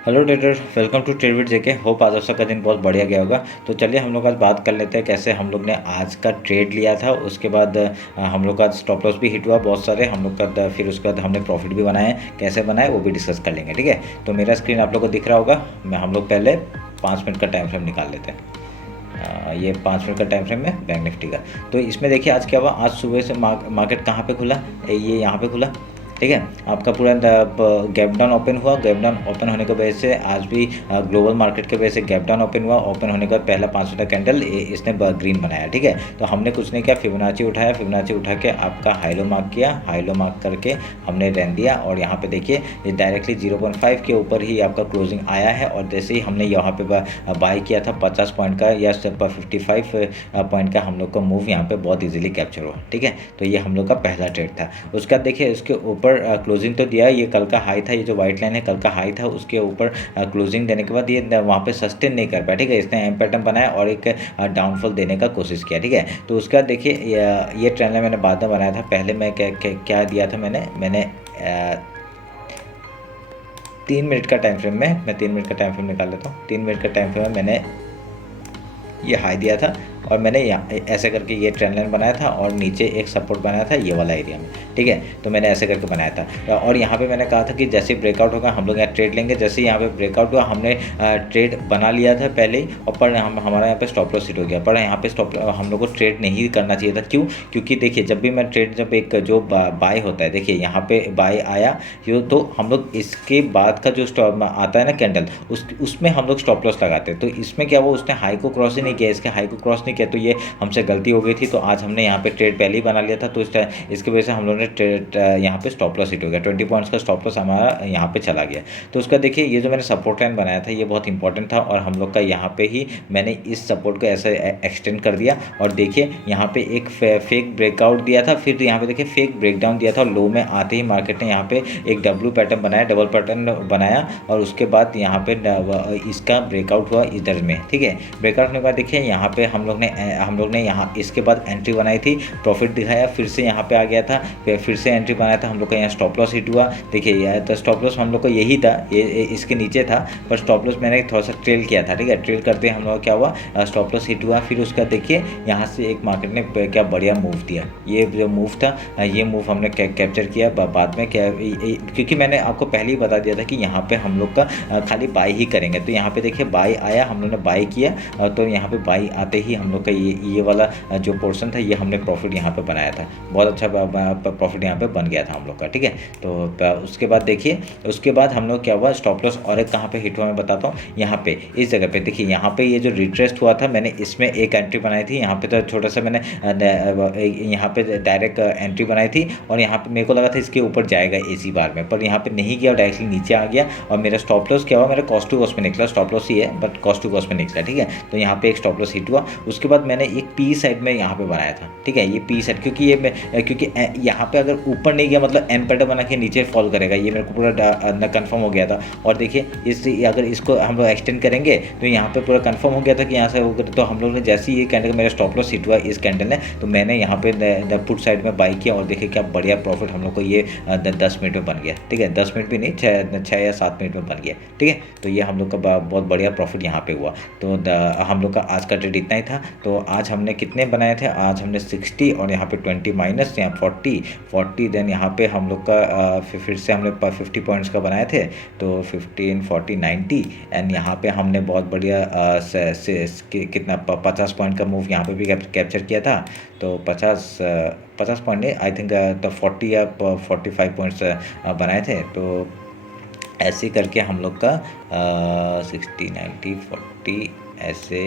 Hello trader, welcome to trade with JK. Hope आज आपका दिन बहुत बढ़िया गया होगा। तो चलिए हम लोग आज बात कर लेते हैं कैसे हम लोग ने आज का ट्रेड लिया था। उसके बाद हम लोग का स्टॉप लॉस भी हिट हुआ बहुत सारे हम लोग का। फिर उसके बाद हमने प्रॉफिट भी बनाए, कैसे बनाए वो भी डिस्कस कर लेंगे। ठीक है, तो मेरा स्क्रीन आप लोग को दिख रहा होगा। हम लोग पहले 5 मिनट का टाइम फ्रेम निकाल लेते हैं। ये 5 मिनट का टाइम फ्रेम है बैंक निफ्टी का। तो इसमें देखिए आज क्या हुआ। आज सुबह से मार्केट कहाँ पे खुला, ये यहाँ पे खुला। ठीक है, आपका पूरा गैप डाउन ओपन हुआ। गैप डाउन ओपन होने की वजह से आज भी ग्लोबल मार्केट की वजह से गैप डाउन ओपन हुआ। ओपन होने के बाद पहला 5 मिनट कैंडल इसने ग्रीन बनाया। ठीक है, तो हमने कुछ नहीं किया, फिबोनाची उठाया, फिबोनाची उठा के आपका हाई लो मार्क किया, हाई लो मार्क करके हमने रन दिया। और यहाँ पे देखिए ये डायरेक्टली 0.5 के ऊपर ही आपका क्लोजिंग आया है। और जैसे ही हमने यहाँ पे बाई किया था 50 पॉइंट का या 55 पॉइंट का, हम लोग का मूव यहाँ पे बहुत ईजिली कैप्चर हुआ। ठीक है, तो ये हम लोग का पहला ट्रेड था। उसके बाद देखिए उसके ऊपर क्लोजिंग तो दिया, ये कल का हाई था, ये जो व्हाइट लाइन है कल का हाई था। उसके ऊपर क्लोजिंग देने के बाद ये वहाँ पे सस्टेन नहीं कर पाया। ठीक है, इसने एम पैटर्न बनाया और एक डाउनफॉल देने का कोशिश किया। ठीक है, तो उसके बाद देखिए ये ट्रेंड लाइन मैंने बाद में बनाया था। पहले मैं क्या दिया था, मैंने 3 मिनट का टाइम फ्रेम में, मैं 3 मिनट का टाइम फ्रेम निकाल लेता हूँ। 3 मिनट का टाइम फ्रेम में मैंने ये हाई दिया था और मैंने यहाँ ऐसे करके ये ट्रेंड लाइन बनाया था और नीचे एक सपोर्ट बनाया था ये वाला एरिया में। ठीक है, तो मैंने ऐसे करके बनाया था। और यहाँ पे मैंने कहा था कि जैसे ब्रेकआउट होगा हम लोग यहाँ ट्रेड लेंगे। जैसे यहाँ पे ब्रेकआउट हुआ हमने ट्रेड बना लिया था पहले ही, और पर हमारा यहाँ पे स्टॉप लॉस हिट हो गया। पर यहाँ पे हम लोग को ट्रेड नहीं करना चाहिए था। क्यों? क्योंकि देखिए जब भी मैं ट्रेड, जब एक जो बाय होता है, देखिए यहाँ पे बाय आया यो, तो हम लोग इसके बाद का जो स्टॉप आता है ना कैंडल, उसमें हम लोग स्टॉप लॉस लगाते हैं। तो इसमें क्या हुआ, उसने हाई को क्रॉस ही नहीं किया, इसके हाई को क्रॉस नहीं किया, तो ये हमसे गलती हो गई थी। तो आज हमने यहाँ पे ट्रेड पहले ही बना लिया था, तो इसकी वजह से हम लोगों ने ट्रेड यहाँ पे स्टॉप लॉस हिट हो गया। 20 पॉइंट्स का स्टॉप लॉस हमारा यहाँ पे चला गया। तो उसका देखिए ये जो मैंने सपोर्ट लाइन बनाया था ये बहुत इंपॉर्टेंट था, और हम लोग का यहाँ पे ही मैंने इस सपोर्ट को ऐसे एक्सटेंड कर दिया। और देखिए यहाँ पे एक फेक ब्रेकआउट दिया था, फिर यहाँ पे देखिए फेक ब्रेकडाउन दिया था, और लो में आते ही मार्केट ने यहाँ पे एक डब्ल्यू पैटर्न बनाया, डबल पैटर्न बनाया, और उसके बाद यहाँ पे इसका ब्रेकआउट हुआ इधर में। ठीक है, ब्रेकआउट होने के बाद देखिए यहाँ पे हम लोग ने यहाँ इसके बाद एंट्री बनाई थी, प्रॉफिट दिखाया, फिर से यहाँ पे आ गया था, फिर से एंट्री बनाया था, हम लोग का यहाँ स्टॉप लॉस हिट हुआ। देखिए यह तो स्टॉप लॉस हम लोग को यही था, ये इसके नीचे था, पर स्टॉप लॉस मैंने थोड़ा सा ट्रेल किया था। ठीक है, ट्रेल करते हम लोग क्या हुआ, स्टॉप लॉस हिट हुआ। फिर उसका देखिए यहाँ से एक मार्केट ने क्या बढ़िया मूव दिया। ये जो मूव था, ये मूव हमने कैप्चर किया बाद में क्या, क्योंकि मैंने आपको पहले ही बता दिया था कि यहाँ पे हम लोग का खाली बाई ही करेंगे। तो यहाँ पे देखिए बाई आया, हम लोग ने बाई किया, तो यहाँ पे बाई आते ही हम लोग का ये वाला जो पोर्शन था ये हमने प्रॉफिट यहाँ पे बनाया था। बहुत अच्छा प्रॉफिट यहाँ पे बन गया था हम लोग का। ठीक है, तो उसके बाद देखिए उसके बाद हम लोग क्या हुआ, स्टॉप लॉस और एक कहाँ पे हिट हुआ मैं बताता हूँ। यहाँ पे इस जगह पे देखिए, यहाँ पे ये जो रिट्रेस्ट हुआ था, मैंने इसमें एक एंट्री बनाई थी। यहाँ पे तो छोटा सा मैंने यहाँ पे डायरेक्ट एंट्री बनाई थी, और यहाँ पे मेरे को लगा था इसके ऊपर जाएगा AC बार में, पर यहाँ पे नहीं गया, डायरेक्टली नीचे आ गया। और मेरा स्टॉप लॉस क्या हुआ, मेरा कॉस्ट टू कॉस्ट में निकला। स्टॉप लॉस ही है बट कॉस्ट टू कॉस्ट में निकला। ठीक है, तो यहाँ पे एक स्टॉप लॉस हिट हुआ। उसके बाद मैंने एक पी साइड में यहाँ पे बनाया था। ठीक है, ये पी साइड, क्योंकि यहाँ पे अगर ऊपर नहीं गया मतलब एम पैटर्न बना के नीचे फॉल करेगा, ये मेरे को पूरा कंफर्म हो गया था। और देखिए अगर इसको हम लोग एक्सटेंड करेंगे तो यहाँ पे पूरा कंफर्म हो गया था कि यहाँ से होगा। तो हम लोग ने जैसे ही ये कैंडल मेरा स्टॉप लॉस हिट हुआ इस कैंडल ने, तो मैंने यहाँ पे पुट साइड में बाई किया, और देखिए क्या बढ़िया प्रॉफिट हम लोग को ये 10 मिनट में बन गया। ठीक है, 10 मिनट भी नहीं, 6 या 7 मिनट में बन गया। ठीक है, तो ये हम लोग का बहुत बढ़िया प्रॉफिट यहाँ पे हुआ। तो हम लोग का आज का ट्रेड इतना ही था। तो आज हमने कितने बनाए थे, आज हमने 60 और यहाँ पे 20 माइनस यहाँ 40 देन यहाँ पे हम लोग का फिर से हमने 50 पॉइंट्स का बनाए थे। तो 15 40 90 एंड यहाँ पे हमने बहुत बढ़िया कितना 50 पॉइंट का मूव यहाँ पे भी कैप्चर किया था। तो 50 पॉइंट नहीं, आई थिंक तो 40 या 45 पॉइंट्स बनाए थे। तो ऐसे करके हम लोग का 60 90 40 ऐसे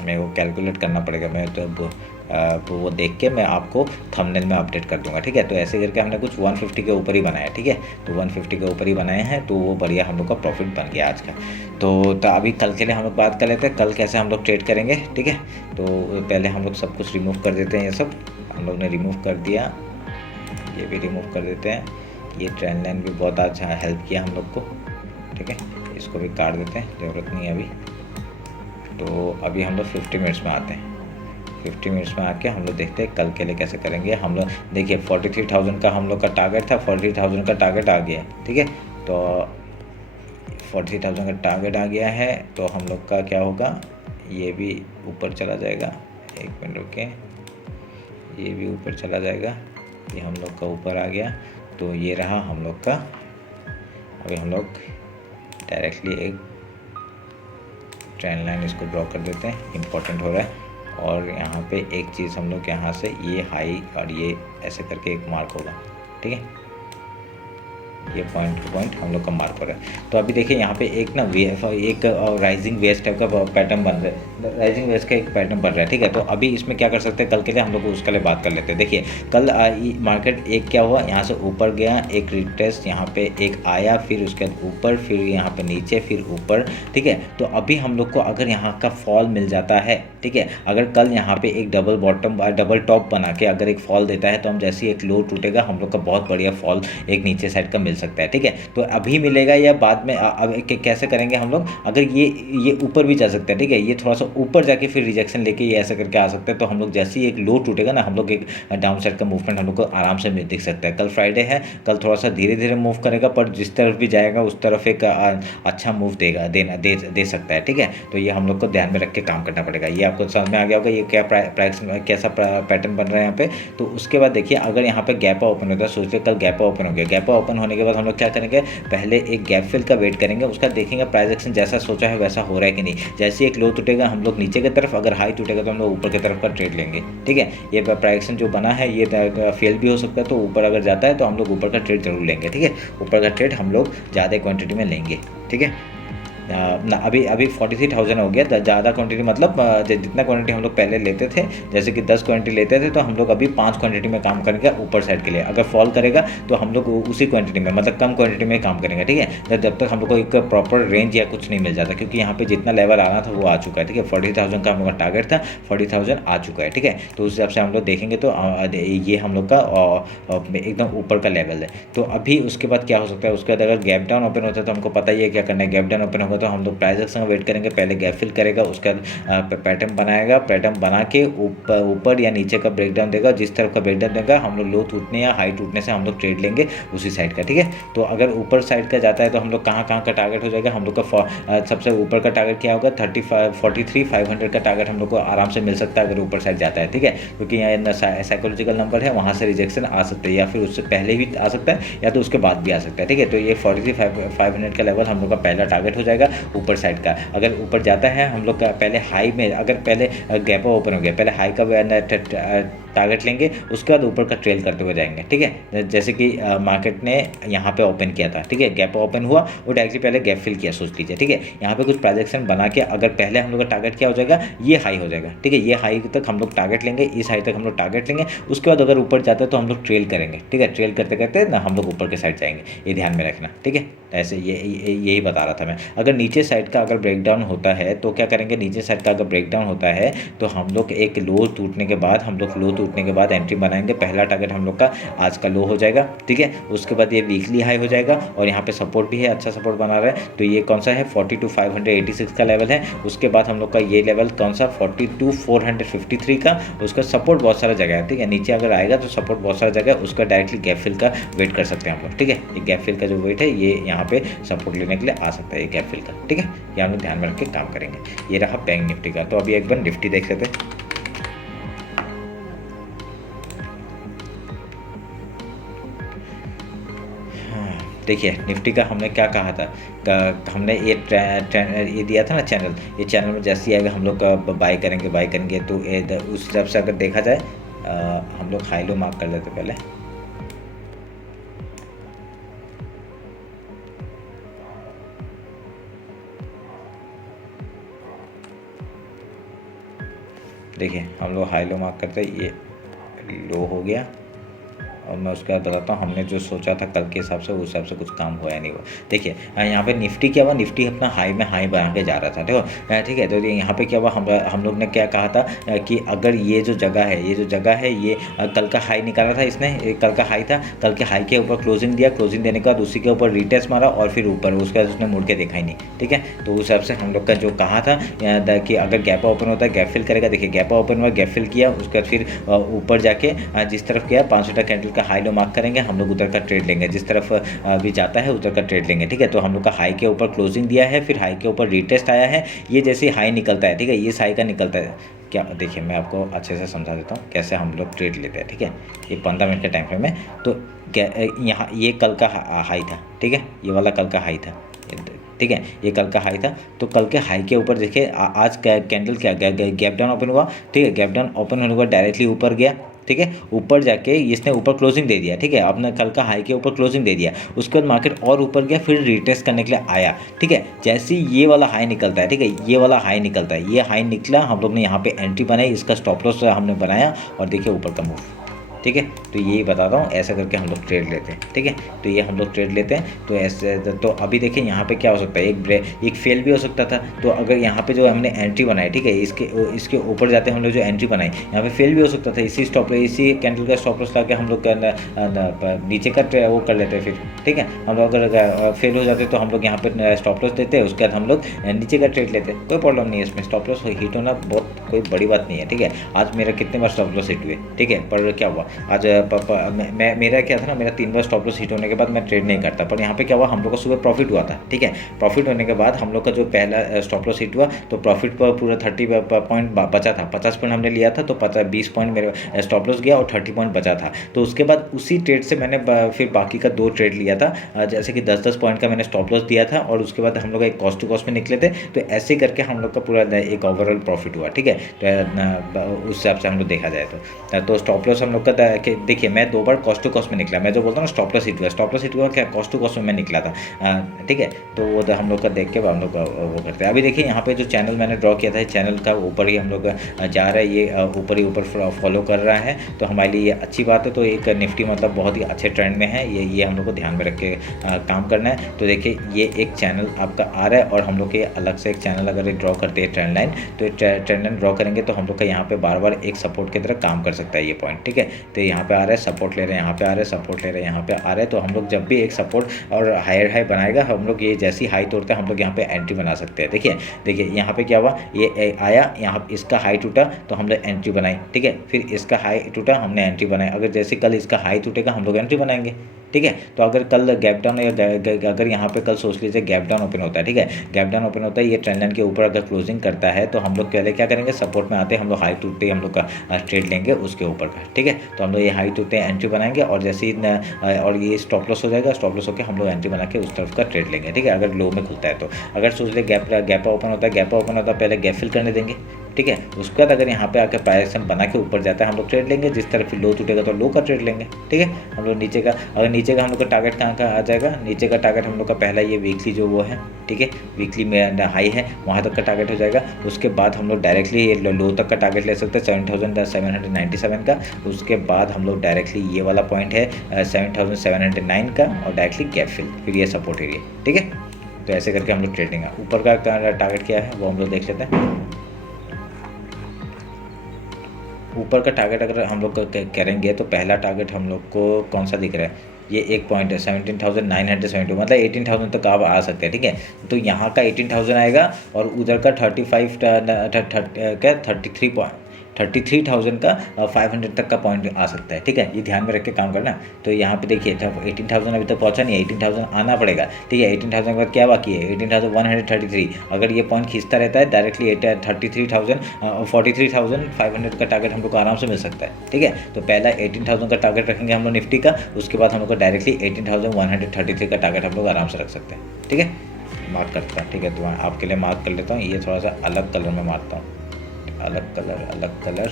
मेरे को कैलकुलेट करना पड़ेगा। मैं तो वो देख के मैं आपको थंबनेल में अपडेट कर दूंगा। ठीक है, तो ऐसे करके हमने कुछ 150 के ऊपर ही बनाया। ठीक है, तो 150 के ऊपर ही बनाए हैं, तो वो बढ़िया हम लोग का प्रॉफिट बन गया आज का। तो अभी कल के लिए हम लोग बात कर लेते हैं, कल कैसे हम लोग ट्रेड करेंगे। ठीक है, तो पहले हम लोग सब कुछ रिमूव कर देते हैं। ये सब हम लोग ने रिमूव कर दिया, ये भी रिमूव कर देते हैं। ये ट्रेंड लाइन भी बहुत अच्छा हेल्प किया हम लोग को। ठीक है, इसको भी काट देते हैं, ज़रूरत नहीं है अभी। तो अभी हम लोग 50 मिनट्स में आते हैं। 50 मिनट्स में आके हम लोग देखते हैं कल के लिए कैसे करेंगे। हम लोग देखिए 43,000 का हम लोग का टारगेट था, 43,000 का टारगेट आ गया। ठीक है, तो 40,000 का टारगेट आ गया है, तो हम लोग का क्या होगा, ये भी ऊपर चला जाएगा। एक मिनट रुके, ये भी ऊपर चला जाएगा, ये हम लोग का ऊपर आ गया। तो ये रहा हम लोग का। अभी हम लोग डायरेक्टली एक ट्रेंड लाइन इसको ड्रॉ कर देते हैं, इम्पोर्टेंट हो रहा है। और यहाँ पे एक चीज़ हम लोग यहाँ से ये हाई और ये ऐसे करके एक मार्क होगा, ठीक है, ये पॉइंट टू पॉइंट हम लोग का मार्क हो रहा है। तो अभी देखिए यहाँ पे एक ना एक राइजिंग वेव्स टाइप का पैटर्न बन रहा है, राइजिंग वेव्स का एक पैटर्न बन रहा है, ठीक है। तो अभी इसमें क्या कर सकते हैं, कल के लिए हम लोग उसके लिए बात कर लेते हैं। देखिए कल मार्केट एक क्या हुआ, यहाँ से ऊपर गया, एक रिटेस्ट यहाँ पे एक आया, फिर उसके बाद ऊपर, फिर यहाँ पे नीचे, फिर ऊपर, ठीक है। तो अभी हम लोग को अगर यहाँ का फॉल मिल जाता है, ठीक है, अगर कल यहाँ पे एक डबल टॉप बना के अगर एक फॉल देता है, तो हम जैसे ही एक लो टूटेगा हम लोग का बहुत बढ़िया फॉल एक नीचे साइड का मिल सकता है, ठीक है। तो अभी मिलेगा या बाद में, अब कैसे करेंगे हम लोग, अगर ये ऊपर भी जा सकता है, ठीक है, ये थोड़ा सा ऊपर जाके फिर रिजेक्शन लेके ये ऐसा करके आ सकता है। तो हम लोग जैसे ही एक लो टूटेगा ना, हम लोग एक डाउन साइड का मूवमेंट हम लोग को आराम से दिख सकता है। कल फ्राइडे है, कल थोड़ा सा धीरे धीरे मूव करेगा, पर जिस तरफ भी जाएगा उस तरफ एक अच्छा मूव दे सकता है, ठीक है। तो ये हम लोग को ध्यान में रख के काम करना पड़ेगा। ये आपको समझ में आ गया होगा ये क्या प्राइस कैसा पैटर्न बन रहा है यहाँ पे। तो उसके बाद देखिए अगर यहाँ पे गैप ओपन होता है, सोचिए कल गैप ओपन हो गया, गैप ओपन होने के बाद हम लोग क्या करेंगे, पहले एक गैप फिल का वेट करेंगे, उसका देखेंगे प्राइस एक्शन जैसा सोचा है वैसा हो रहा है कि नहीं। जैसे एक लो टूटेगा हम लोग नीचे की तरफ, अगर हाई टूटेगा तो हम लोग ऊपर की तरफ का ट्रेड लेंगे, ठीक है। ये प्राइस एक्शन जो बना है ये फेल भी हो सकता है, तो ऊपर अगर जाता है तो हम लोग ऊपर का ट्रेड जरूर लेंगे, ठीक है। ऊपर का ट्रेड हम लोग ज़्यादा क्वांटिटी में लेंगे, ठीक है ना। अभी 43,000 हो गया, ज़्यादा क्वांटिटी मतलब जितना क्वांटिटी हम लोग पहले लेते थे, जैसे कि 10 क्वांटिटी लेते थे, तो हम लोग अभी 5 क्वांटिटी में काम करेंगे ऊपर साइड के लिए। अगर फॉल करेगा तो हम लोग उसी क्वांटिटी में मतलब कम क्वांटिटी में काम करेंगे, ठीक है। जब तक हम लोग को एक प्रॉपर रेंज या कुछ नहीं मिल जाता, क्योंकि यहाँ पे जितना लेवल आना था वो आ चुका है, ठीक है। 40,000 का हम लोग का टारगेट था, 40,000 आ चुका है, ठीक है। तो उस हिसाब से हम लोग देखेंगे तो ये हम लोग का एकदम ऊपर का लेवल है। तो अभी उसके बाद क्या हो सकता है, उसके बाद अगर गैप डाउन ओपन होता है तो हमको पता ही है क्या करना है। गैप डाउन ओपन होगा तो हम लोग प्राइस एक्शन वेट करेंगे, पहले गैप फिल करेगा, उसका पैटर्न बनाएगा, पैटर्न बना के ऊपर या नीचे का ब्रेकडाउन देगा। जिस तरफ का ब्रेकडाउन देगा हम लोग लो टूटने या हाई टूटने से हम लोग ट्रेड लेंगे उसी साइड का, ठीक है। तो अगर ऊपर साइड का जाता है तो हम लोग कहाँ का टारगेट हो जाएगा, हम लोग का सबसे ऊपर का टारगेट क्या होगा, 43,500 का टारगेट हम लोग को आराम से मिल सकता है अगर ऊपर साइड जाता है, ठीक है। क्योंकि यहाँ साइकोलॉजिकल नंबर है, वहाँ से रिजेक्शन आ सकता है, या फिर उससे पहले भी आ सकता है या तो उसके बाद भी आ सकता है, ठीक है। तो ये 43,500 का लेवल हम लोग का पहला टारगेट हो जाएगा ऊपर साइड का। अगर ऊपर जाता है हम लोग का पहले हाई में, अगर पहले गैप ओपन हो गया, पहले हाई का टारगेट लेंगे, उसके बाद ऊपर का ट्रेल करते हुए जाएंगे, ठीक है। जैसे कि मार्केट ने यहाँ पे ओपन किया था, ठीक है, गैप ओपन हुआ, वो डायरेक्टली पहले गैप फिल किया, सोच लीजिए, ठीक है। यहाँ पे कुछ प्रोजेक्शन बना के अगर पहले हम लोग का टारगेट क्या हो जाएगा, ये हाई हो जाएगा, ठीक है। ये हाई तक हम लोग टारगेट लेंगे, इस हाई तक हम लोग टारगेट लेंगे, उसके बाद अगर ऊपर जाता है तो हम लोग ट्रेल करेंगे, ठीक है। ट्रेल करते करते ना हम लोग ऊपर के साइड जाएंगे, ये ध्यान में रखना, ठीक है। ऐसे यही बता रहा था मैं। अगर नीचे साइड का अगर ब्रेकडाउन होता है तो क्या करेंगे, नीचे साइड का अगर ब्रेकडाउन होता है तो हम लोग एक लो टूटने के बाद एंट्री बनाएंगे। पहला टारगेट हम लोग का आज का लो हो जाएगा, ठीक है। उसके बाद ये वीकली हाई हो जाएगा और यहाँ पे सपोर्ट भी है, अच्छा सपोर्ट बना रहा है। तो ये कौन सा है, 42,586 का लेवल है। उसके बाद हम लोग का ये लेवल कौन सा, 42,453 का, उसका सपोर्ट बहुत सारा जगह है, ठीक है। नीचे अगर आएगा तो सपोर्ट बहुत सारा जगह है, उसका डायरेक्टली गैप फिल का वेट कर सकते हैं हम लोग, ठीक है। ये गैप फिल का जो वेट है ये यहाँ पे सपोर्ट लेने के लिए आ सकता है, ये गैप फिल का, ठीक है। ये हम लोग ध्यान में रख के काम करेंगे। ये रहा बैंक निफ्टी का। तो अभी एक बार निफ्टी देख लेते हैं। देखिए निफ्टी का हमने क्या कहा था, हमने ये दिया था ना चैनल, ये चैनल में जैसे ही आएगा हम लोग बाय करेंगे। तो उस हिसाब से अगर देखा जाए हम लोग हाई लो मार्क कर लेते पहले। देखिए हम लोग हाई लो मार्क करते, ये लो हो गया और मैं उसके बाद बताता हूँ हमने जो सोचा था कल के हिसाब से उस हिसाब से कुछ काम हुआ नहीं हुआ। देखिए यहाँ पे निफ्टी क्या हुआ, निफ्टी अपना हाई में हाई बना के जा रहा था, देखो ठीक है। तो यहाँ पे क्या हुआ, हम लोग ने क्या कहा था कि अगर ये जो जगह है ये कल का हाई निकाला था इसने, कल का हाई था, कल के हाई के ऊपर क्लोजिंग दिया, क्लोजिंग देने के बाद उसी के ऊपर रिटेस्ट मारा और फिर ऊपर, उसके बाद उसने मुड़ के देखा ही नहीं, ठीक है। तो उस हिसाब से हम लोग का जो कहा था कि अगर गैप ओपन होता है गैप फिल करेगा। देखिए गैप ओपन हुआ, गैप फिल किया, उसके बाद फिर ऊपर जाके जिस तरफ गया 5 कैंडल का हाई लो मार्क करेंगे, हम लोग उधर का ट्रेड लेंगे, जिस तरफ भी जाता है उधर का ट्रेड लेंगे। ठीक है, तो हम लोग का हाई के ऊपर क्लोजिंग दिया है, फिर हाई के ऊपर रीटेस्ट आया है, ये जैसे हाई निकलता है, ठीक है, ये हाई का निकलता है क्या, देखिए मैं आपको अच्छे से समझा देता हूँ कैसे हम लोग ट्रेड लेते हैं। ठीक है, ये 15 मिनट का टाइम फ्रेम है, तो यहाँ ये कल का हाई था, ठीक है, ये वाला कल का हाई था, ठीक है, ये कल का हाई था। तो कल के हाई के ऊपर देखिए आज कैंडल क्या गैप डाउन ओपन हुआ, ठीक है, गैप डाउन ओपन होने के बाद डायरेक्टली ऊपर गया, ठीक है, ऊपर जाके इसने ऊपर क्लोजिंग दे दिया, ठीक है, अपना कल का हाई के ऊपर क्लोजिंग दे दिया, उसके बाद मार्केट और ऊपर गया, फिर रिटेस्ट करने के लिए आया। ठीक है, जैसे ही ये वाला हाई निकलता है, ठीक है, ये वाला हाई निकलता है, ये हाई निकला, हम लोग ने यहाँ पे एंट्री बनाई, इसका स्टॉप लॉस हमने बनाया और देखिए ऊपर का मूव। ठीक है, तो यही बताता हूँ, ऐसा करके हम लोग ट्रेड लेते हैं। ठीक है, तो ये हम लोग ट्रेड लेते हैं। तो ऐसे तो अभी देखिए यहाँ पे क्या हो सकता है, एक फेल भी हो सकता था। तो अगर यहाँ पे जो हमने एंट्री बनाई, ठीक है, इसके ऊपर जाते हम लोग जो एंट्री बनाई, यहाँ पे फेल भी हो सकता था, इसी कैंडल का स्टॉप लॉस लाके हम लोग नीचे का वो कर लेते फिर। ठीक है, हम लोग अगर फेल हो जाते तो हम लोग यहाँ पे स्टॉप लॉस देते, उसके बाद हम लोग नीचे का ट्रेड लेते, कोई प्रॉब्लम नहीं है इसमें। स्टॉप लॉस हिट होना बहुत कोई बड़ी बात नहीं है। ठीक है, आज मेरा कितने बार स्टॉप लॉस हिट हुए, ठीक है, पर क्या हुआ आज मेरा क्या था ना, मेरा 3 बार स्टॉप लॉस हिट होने के बाद मैं ट्रेड नहीं करता, पर यहाँ पे क्या हुआ, हम लोग का सुबह प्रॉफिट हुआ था। ठीक है, प्रॉफिट होने के बाद हम लोग का जो पहला स्टॉप लॉस हिट हुआ तो प्रॉफिट पर पूरा 30 पॉइंट बचा था, 50 पॉइंट हमने लिया था, तो 20 पॉइंट मेरे स्टॉप लॉस गया और 30 पॉइंट बचा था। तो उसके बाद उसी ट्रेड से मैंने फिर बाकी का 2 ट्रेड लिया था, जैसे कि 10-10 पॉइंट का मैंने स्टॉप लॉस दिया था, और उसके बाद हम लोग एक कॉस्ट टू कॉस्ट में निकले थे। तो ऐसे करके हम लोग का पूरा एक ओवरऑल प्रॉफिट हुआ। ठीक है, तो उस हिसाब से हम लोग देखा जाए तो स्टॉप लॉस हम लोग का देखिए, मैं 2 बार कॉस्ट टू कॉस्ट में निकला, मैं जो बोलता हूँ ना स्टॉप लॉस हिट हुआ क्या, कॉस्ट टू कॉस्ट में मैं निकला था। ठीक है, तो वो हम लोग का देख के हम लोग वो करते हैं। अभी देखिए यहाँ पे जो चैनल मैंने ड्रॉ किया था, चैनल का ऊपर ही हम लोग जा रहा है, ये ऊपर ही ऊपर फॉलो कर रहा है, तो हमारे लिए ये अच्छी बात है। तो एक निफ्टी मतलब बहुत ही अच्छे ट्रेंड में है, ये हम लोग को ध्यान में रख के काम करना है। तो देखिए ये एक चैनल आपका आ रहा है, और हम लोग के अलग से एक चैनल अगर ड्रॉ करते हैं ट्रेंड लाइन, तो ट्रेंड लाइन ड्रॉ करेंगे तो हम लोग का यहाँ पे बार बार एक सपोर्ट की तरह काम कर सकता है ये पॉइंट। ठीक है, तो यहाँ पे आ रहा है सपोर्ट ले रहे हैं, यहाँ पे आ रहा है सपोर्ट ले रहे हैं, यहाँ पे आ रहे हैं। तो हम लोग जब भी एक सपोर्ट और हायर हाई बनाएगा, हम लोग ये जैसी हाई तोड़ते हैं हम लोग यहाँ पे एंट्री बना सकते हैं। देखिए यहाँ पे क्या हुआ, ये आया, यहाँ इसका हाई टूटा तो हम लोग एंट्री बनाई। ठीक है, फिर इसका हाई टूटा, हमने एंट्री बनाई। अगर जैसे कल इसका हाई टूटेगा हम लोग एंट्री बनाएंगे। ठीक है, तो अगर कल गैप डाउन या अगर यहाँ पे कल सोच लीजिए गैप डाउन ओपन होता है, ठीक है, गैप डाउन ओपन होता है, ये ट्रेंड लाइन के ऊपर अगर क्लोजिंग करता है, तो हम लोग पहले क्या करेंगे, सपोर्ट में आते हैं हम लोग, हाई टूटते ही हम लोग का ट्रेड लेंगे उसके ऊपर का। ठीक है, तो हम लोग ये हाई टूटते एंट्री बनाएंगे, और जैसे ही और ये स्टॉप लॉस हो जाएगा, स्टॉप लॉस होकर हम लोग एंट्री बना के उस तरफ का ट्रेड लेंगे। ठीक है, अगर लो में खुलता है तो अगर सोच ले गैप ओपन होता है, पहले गैप फिल करने देंगे। ठीक है, उसके बाद अगर यहाँ पे आकर प्राइस बना के ऊपर जाता है हम लोग ट्रेड लेंगे, जिस तरफ लो टूटेगा तो लो का ट्रेड लेंगे। ठीक है, हम लोग नीचे का, अगर नीचे का हम लोग का टारगेट कहाँ का आ जाएगा, नीचे का टारगेट हम लोग का पहला ये वीकली जो वो है, ठीक है, वीकली में हाई है, वहाँ तक का टारगेट हो जाएगा। उसके बाद हम लोग डायरेक्टली लो तक का टारगेट ले सकते हैं 7797 का। उसके बाद हम लोग डायरेक्टली ये वाला पॉइंट है 7709 का, और डायरेक्टली गैप फिल, फिर ये सपोर्ट एरिया। ठीक है, तो ऐसे करके हम लोग ट्रेडिंग है। ऊपर का टारगेट क्या है वो हम लोग देख लेते हैं। ऊपर का टारगेट अगर हम लोग करेंगे तो पहला टारगेट हम लोग को कौन सा दिख रहा है, ये एक पॉइंट है 17,970, मतलब 18,000 तक आप आ सकते हैं। ठीक है, तो यहाँ का 18,000 आएगा, और उधर का 33,000 का 500 तक का पॉइंट आ सकता है। ठीक है, ये ध्यान में रख के काम करना। तो यहाँ पे देखिए 18,000 अभी तक पहुँचा नहीं है, 18,000 आना पड़ेगा। ठीक है, 18,000 के बाद क्या बाकी है, 18,133। अगर ये पॉइंट खींचता रहता है डायरेक्टली 43,500 का टारगेट हम लोग को आराम से मिल सकता है। ठीक है, तो पहला 18,000 का टारगेट रखेंगे हम लोग निफ्टी का, उसके बाद हम लोग को डायरेक्टली 18,133 का टारगेट हम लोग आराम से रख सकते हैं। ठीक है, मार्क करता हूँ। ठीक है, तो मैं आपके लिए मार्क कर लेता हूँ, ये थोड़ा सा अलग कलर में मारता हूँ, अलग कलर।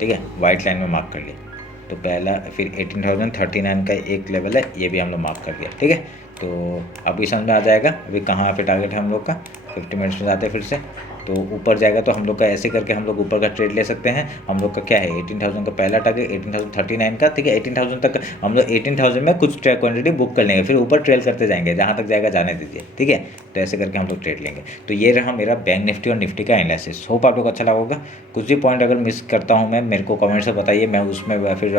ठीक है, वाइट लाइन में मार्क कर लिया। तो पहला, फिर 18,039 का एक लेवल है, ये भी हम लोग मार्क कर दिया। ठीक है, तो अभी समझ में आ जाएगा अभी कहाँ पे टारगेट है हम लोग का। 50 मिनट्स में जाते हैं फिर से, तो ऊपर जाएगा तो हम लोग का ऐसे करके हम लोग ऊपर का ट्रेड ले सकते हैं। हम लोग का क्या है 18,000 का पहला टारगेट, 18,039 का। ठीक है, 18,000 तक हम लोग 18,000 में कुछ क्वांटिटी बुक कर लेंगे, फिर ऊपर ट्रेल करते जाएंगे, जहाँ तक जाएगा जाने दीजिए। ठीक है, तो ऐसे करके हम लोग ट्रेड लेंगे। तो ये रहा मेरा बैंक निफ्टी और निफ्टी का एनालिसिस। होप आप लोग अच्छा लगा होगा। कुछ भी पॉइंट अगर मिस करता हूँ मैं, मेरे को कमेंट से बताइए, मैं उसमें फिर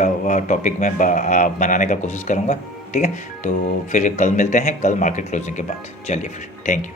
टॉपिक में बनाने का कोशिश करूँगा। ठीक है, तो फिर कल मिलते हैं, कल मार्केट क्लोजिंग के बाद। चलिए फिर, थैंक यू।